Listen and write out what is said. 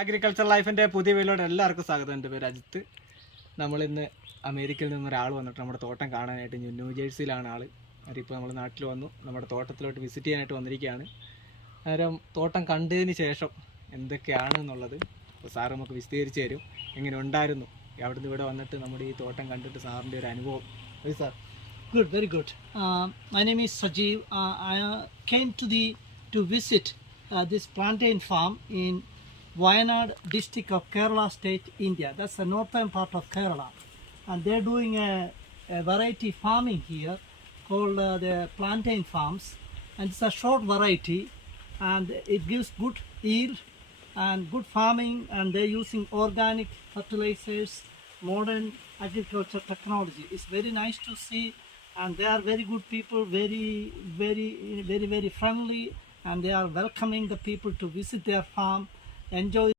അഗ്രികൾച്ചർ ലൈഫിൻ്റെ പുതിയ വീഡിയോയുടെ എല്ലാവർക്കും സ്വാഗതം. എൻ്റെ പേര് അജിത്ത്. നമ്മളിന്ന് അമേരിക്കയിൽ നിന്ന് ഒരാൾ വന്നിട്ട് നമ്മുടെ തോട്ടം കാണാനായിട്ട് ന്യൂജേഴ്സിയിലാണ് ആൾ. അവരിപ്പോൾ നമ്മൾ നാട്ടിൽ വന്നു, നമ്മുടെ തോട്ടത്തിലോട്ട് വിസിറ്റ് ചെയ്യാനായിട്ട് വന്നിരിക്കുകയാണ്. അന്നേരം തോട്ടം കണ്ടതിന് ശേഷം എന്തൊക്കെയാണ് എന്നുള്ളത് ഇപ്പോൾ സാറ് നമുക്ക് വിശദീകരിച്ച് തരും. എങ്ങനെ ഉണ്ടായിരുന്നു അവിടുന്ന് ഇവിടെ വന്നിട്ട് നമ്മുടെ ഈ തോട്ടം കണ്ടിട്ട് സാറിൻ്റെ ഒരു അനുഭവം. അത് sir. Good, very good. My name is Sajeev. I came to visit this plantain farm in Wayanad district of Kerala state, India. That's the northern part of Kerala. And they're doing a variety farming here called the plantain farms. And it's a short variety and it gives good yield and good farming, and they're using organic fertilizers, modern agriculture technology. It's very nice to see, and they are very good people, very friendly, and they are welcoming the people to visit their farm, enjoy